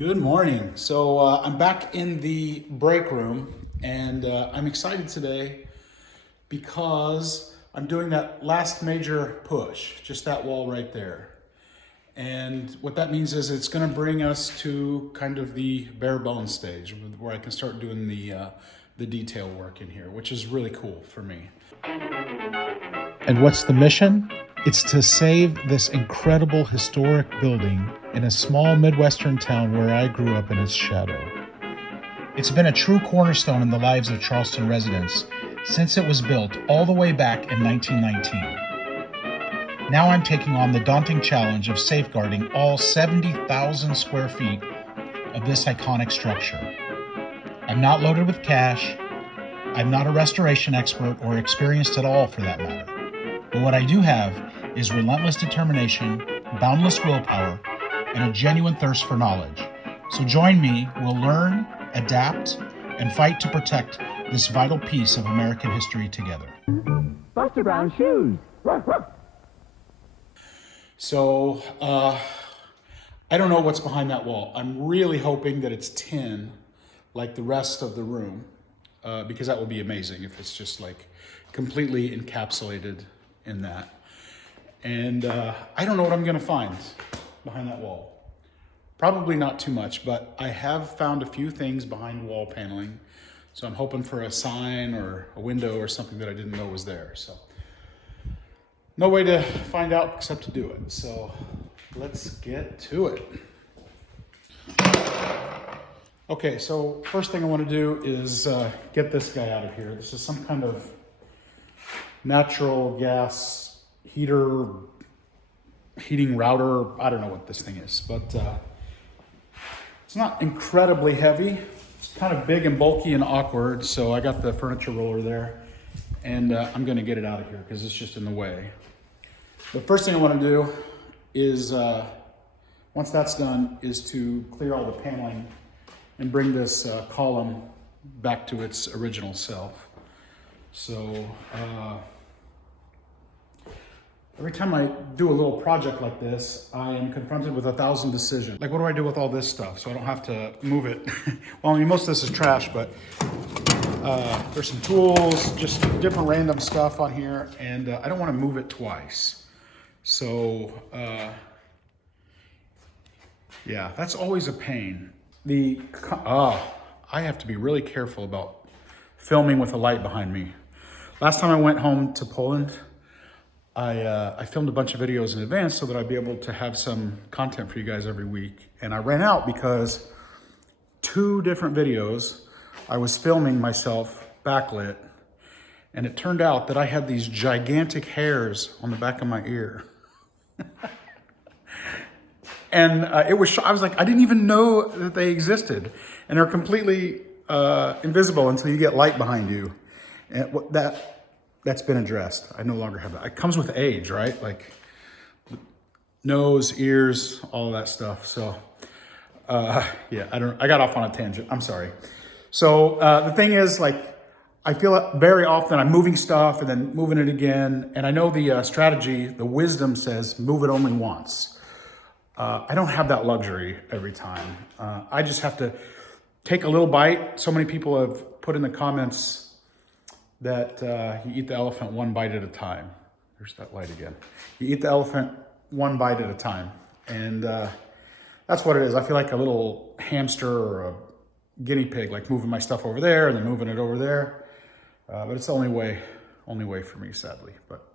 Good morning. So I'm back in the break room and I'm excited today because I'm doing that last major push, just that wall right there. And what that means is it's going to bring us to kind of the bare bones stage where I can start doing the detail work in here, which is really cool for me. And what's the mission? It's to save this incredible historic building in a small Midwestern town where I grew up in its shadow. It's been a true cornerstone in the lives of Charleston residents since it was built all the way back in 1919. Now I'm taking on the daunting challenge of safeguarding all 70,000 square feet of this iconic structure. I'm not loaded with cash. I'm not a restoration expert or experienced at all for that matter. But what I do have is relentless determination, boundless willpower, and a genuine thirst for knowledge. So join me, we'll learn, adapt, and fight to protect this vital piece of American history together. Buster Brown shoes. So, I don't know what's behind that wall. I'm really hoping that it's tin, like the rest of the room, because that would be amazing if it's just like completely encapsulated in that. And I don't know what I'm gonna find behind that wall. Probably not too much, but I have found a few things behind wall paneling. So I'm hoping for a sign or a window or something that I didn't know was there. So no way to find out except to do it. So let's get to it. Okay, so first thing I want to do is get this guy out of here. This is some kind of natural gas heating router. I don't know what this thing is, but it's not incredibly heavy. It's kind of big and bulky and awkward. So I got the furniture roller there and I'm gonna get it out of here because it's just in the way. The first thing I want to do is, once that's done, is to clear all the paneling and bring this column back to its original self. So every time I do a little project like this, I am confronted with 1,000 decisions. Like, what do I do with all this stuff so I don't have to move it? Well, I mean, most of this is trash, but there's some tools, just different random stuff on here, and I don't want to move it twice. So, yeah, that's always a pain. I have to be really careful about filming with a light behind me. Last time I went home to Poland, I filmed a bunch of videos in advance so that I'd be able to have some content for you guys every week. And I ran out because 2 different videos I was filming myself backlit, and it turned out that I had these gigantic hairs on the back of my ear. And I was like, I didn't even know that they existed. And they're completely invisible until you get light behind you. And that's been addressed. I no longer have that. It comes with age, right? Like nose, ears, all of that stuff. So yeah, I got off on a tangent. I'm sorry. So the thing is, like, I feel it very often I'm moving stuff and then moving it again. And I know the strategy, the wisdom says, move it only once. I don't have that luxury every time. I just have to take a little bite. So many people have put in the comments that you eat the elephant one bite at a time. There's that light again. You eat the elephant one bite at a time. And that's what it is. I feel like a little hamster or a guinea pig, like moving my stuff over there and then moving it over there. But it's the only way for me, sadly. But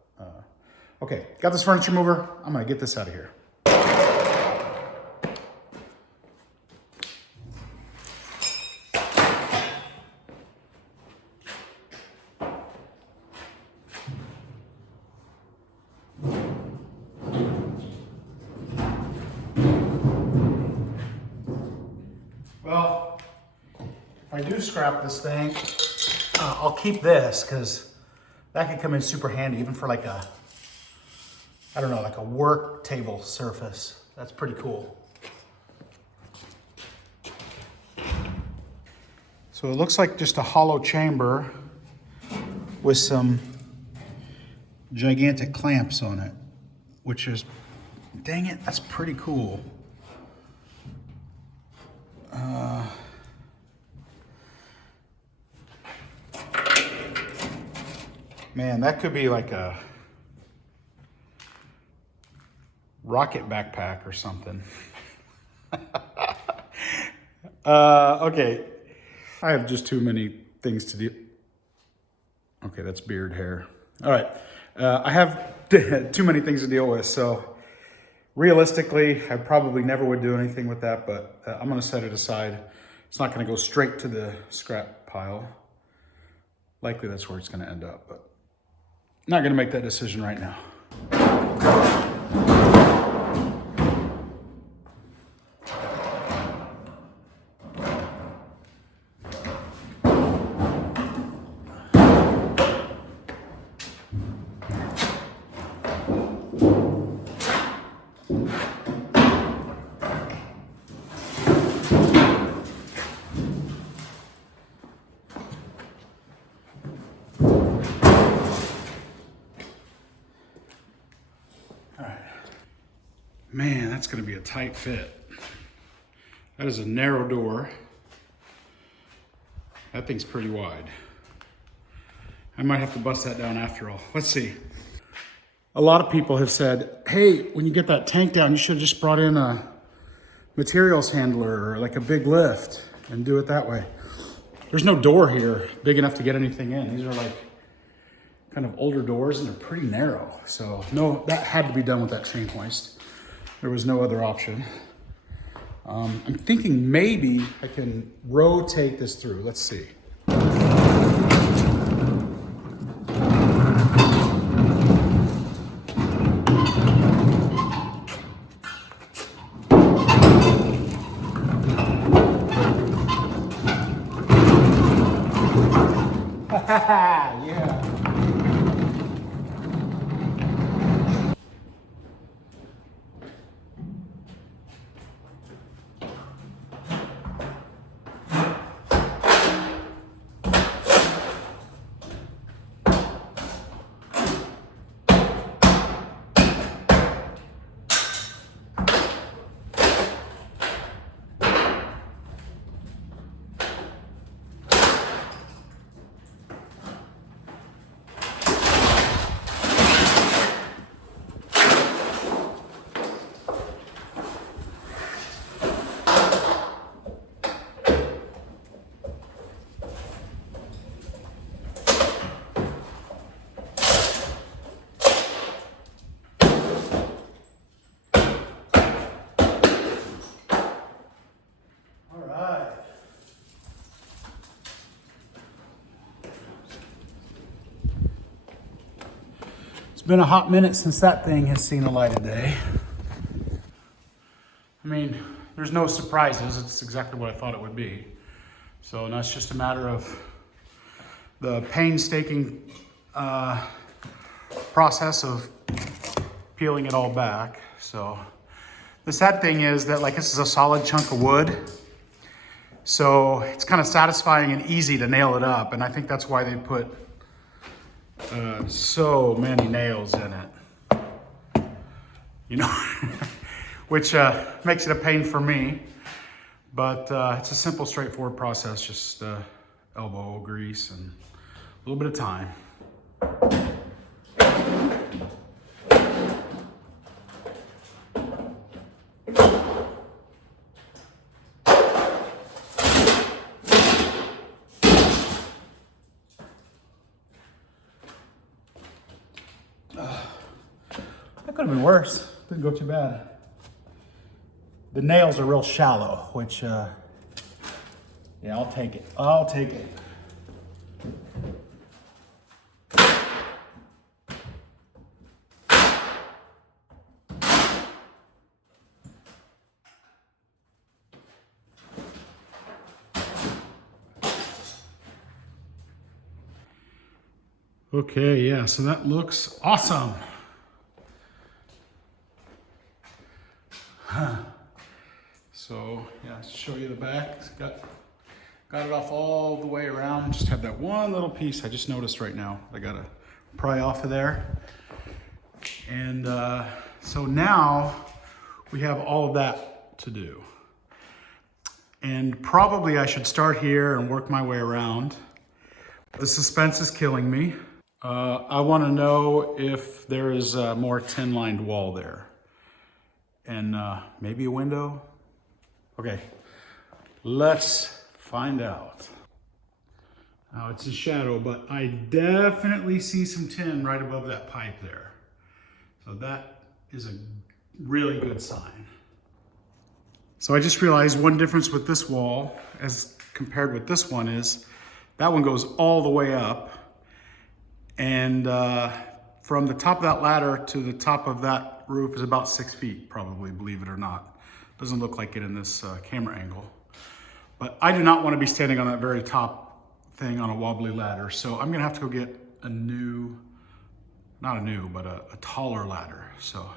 okay, got this furniture mover. I'm gonna get this out of here. Well, if I do scrap this thing, I'll keep this because that could come in super handy, even for like a, I don't know, like a work table surface. That's pretty cool. So it looks like just a hollow chamber with some gigantic clamps on it, which is, dang it, that's pretty cool. Man, that could be like a rocket backpack or something. Okay. I have just too many things to do. Okay, that's beard hair. All right. I have too many things to deal with, so realistically, I probably never would do anything with that, but I'm gonna set it aside. It's not gonna go straight to the scrap pile. Likely that's where it's gonna end up, but not gonna make that decision right now. Man, that's gonna be a tight fit. That is a narrow door. That thing's pretty wide. I might have to bust that down after all. Let's see. A lot of people have said, hey, when you get that tank down, you should have just brought in a materials handler or like a big lift and do it that way. There's no door here big enough to get anything in. These are like kind of older doors and they're pretty narrow. So no, that had to be done with that chain hoist. There was no other option. I'm thinking maybe I can rotate this through. Let's see. Yeah. It's been a hot minute since that thing has seen the light of day. I mean, there's no surprises. It's exactly what I thought it would be. So now it's just a matter of the painstaking process of peeling it all back. So the sad thing is that like this is a solid chunk of wood. So it's kind of satisfying and easy to nail it up. And I think that's why they put so many nails in it, you know, which makes it a pain for me, but it's a simple, straightforward process, just elbow grease and a little bit of time. That could have been worse. Didn't go too bad. The nails are real shallow, which, yeah, I'll take it. I'll take it. Okay, yeah, so that looks awesome. So yeah, to show you the back, got it off all the way around. Just have that one little piece I just noticed right now. I gotta pry off of there. And so now we have all of that to do. And probably I should start here and work my way around. The suspense is killing me. I want to know if there is a more tin-lined wall there. And maybe a window? Okay, let's find out. Now it's a shadow, but I definitely see some tin right above that pipe there. So that is a really good sign. So I just realized one difference with this wall as compared with this one is that one goes all the way up. And from the top of that ladder to the top of that roof is about 6 feet, probably, believe it or not. Doesn't look like it in this camera angle. But I do not want to be standing on that very top thing on a wobbly ladder. So I'm gonna have to go get a new, not a new, but a taller ladder. So.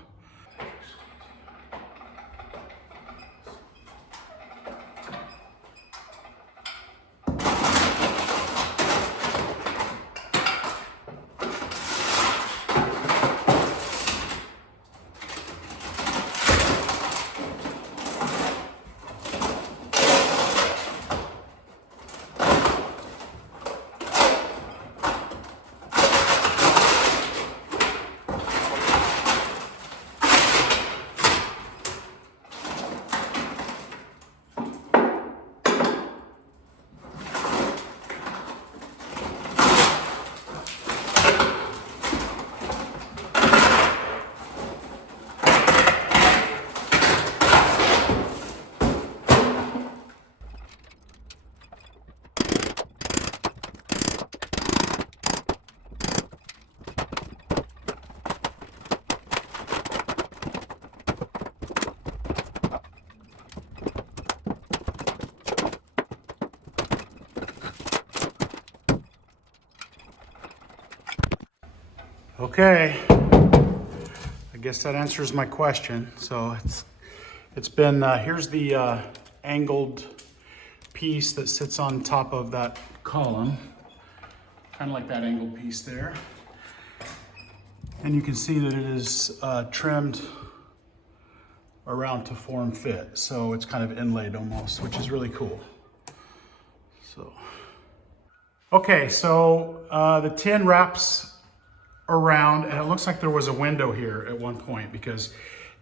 Okay, I guess that answers my question. So it's been, here's the angled piece that sits on top of that column, kind of like that angled piece there. And you can see that it is trimmed around to form fit. So it's kind of inlaid almost, which is really cool. So, okay, so the tin wraps around, and it looks like there was a window here at one point because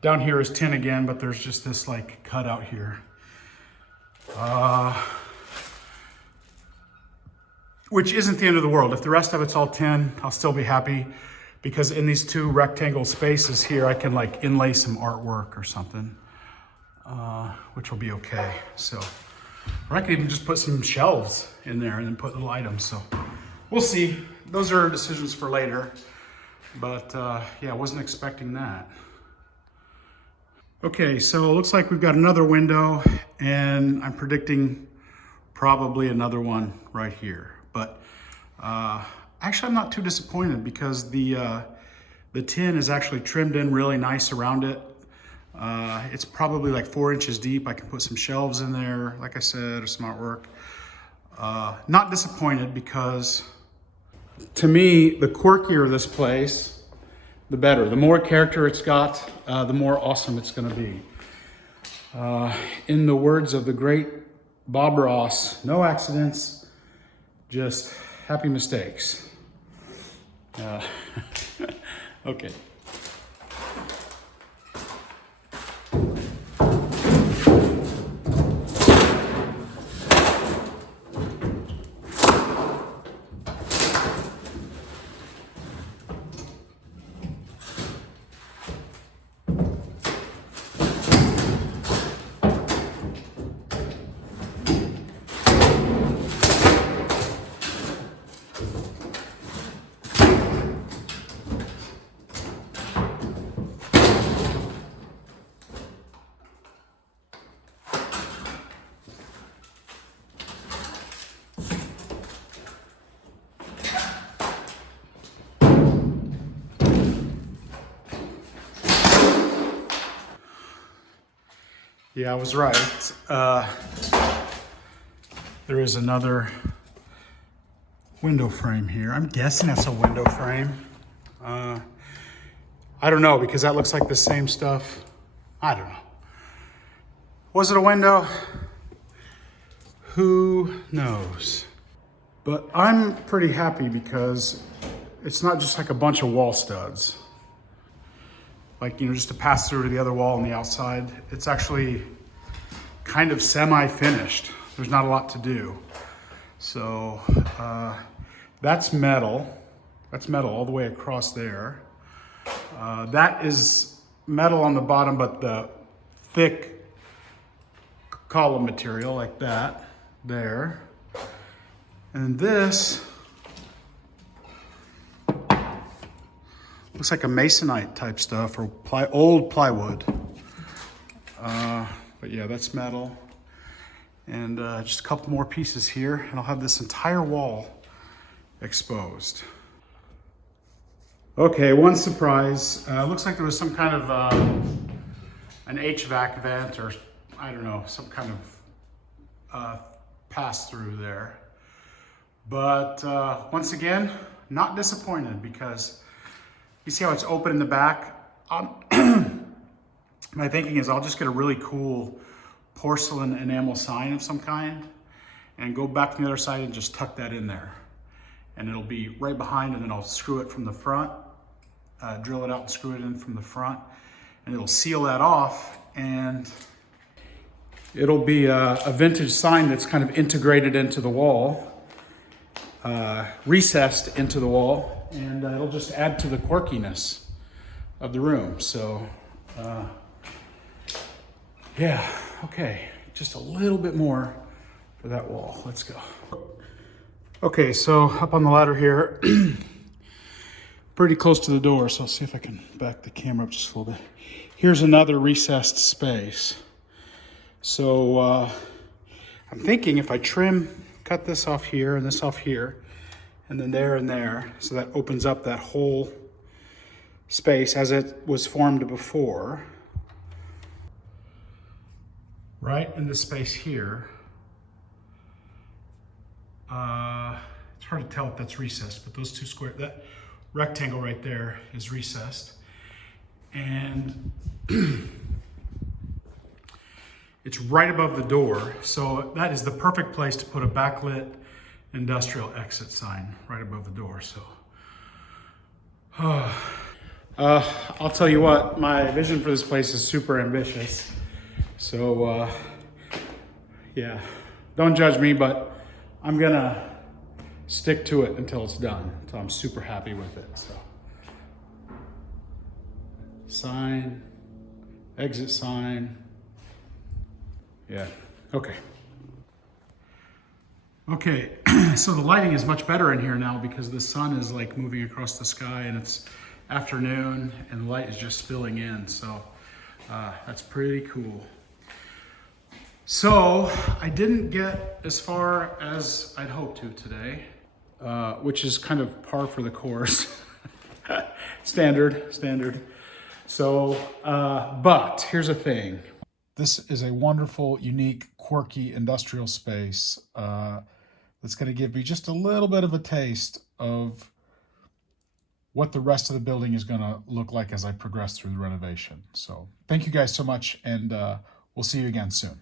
down here is tin again, but there's just this like cutout here. Which isn't the end of the world. If the rest of it's all tin, I'll still be happy because in these two rectangle spaces here, I can like inlay some artwork or something, which will be okay. So, or I could even just put some shelves in there and then put little items. So we'll see. Those are decisions for later. But yeah, I wasn't expecting that. Okay, so it looks like we've got another window and I'm predicting probably another one right here. But actually I'm not too disappointed because the tin is actually trimmed in really nice around it. It's probably like 4 inches deep. I can put some shelves in there, like I said, or some artwork. Not disappointed because to me, the quirkier this place, the better. The more character it's got, the more awesome it's gonna be. In the words of the great Bob Ross, no accidents, just happy mistakes. Okay. Yeah, I was right. There is another window frame here. I'm guessing that's a window frame. I don't know because that looks like the same stuff. I don't know. Was it a window? Who knows? But I'm pretty happy because it's not just like a bunch of wall studs. Like, you know, just to pass through to the other wall on the outside. It's actually kind of semi-finished. There's not a lot to do. So that's metal. That's metal all the way across there. That is metal on the bottom, but the thick column material like that there. And this looks like a masonite type stuff or old plywood. But yeah, that's metal. And just a couple more pieces here, and I'll have this entire wall exposed. Okay, one surprise. Looks like there was some kind of an HVAC vent, or I don't know, some kind of pass through there. But once again, not disappointed, because you see how it's open in the back? My thinking is I'll just get a really cool porcelain enamel sign of some kind and go back from the other side and just tuck that in there. And it'll be right behind, and then I'll screw it from the front, drill it out and screw it in from the front, and it'll seal that off, and it'll be a vintage sign that's kind of integrated into the wall, recessed into the wall, and it'll just add to the quirkiness of the room. So yeah, okay, just a little bit more for that wall. Let's go. Okay, so up on the ladder here, pretty close to the door, so I'll see if I can back the camera up just a little bit. Here's another recessed space. So I'm thinking if I cut this off here and this off here, and then there and there, so that opens up that whole space as it was formed before. Right in this space here. It's hard to tell if that's recessed, but those two square, that rectangle right there is recessed. And it's right above the door. So that is the perfect place to put a backlit industrial exit sign right above the door. So I'll tell you what, my vision for this place is super ambitious. So yeah, don't judge me, but I'm gonna stick to it until it's done. So I'm super happy with it. So sign, exit sign. Yeah, okay. Okay, so the lighting is much better in here now because the sun is like moving across the sky, and it's afternoon and the light is just spilling in. So that's pretty cool. So I didn't get as far as I'd hoped to today, which is kind of par for the course. Standard. So, but here's the thing. This is a wonderful, unique, quirky industrial space that's going to give me just a little bit of a taste of what the rest of the building is going to look like as I progress through the renovation. So thank you guys so much, and we'll see you again soon.